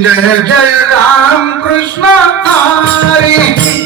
Jai Jai Ram Krishna Hari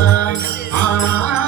ah, ah.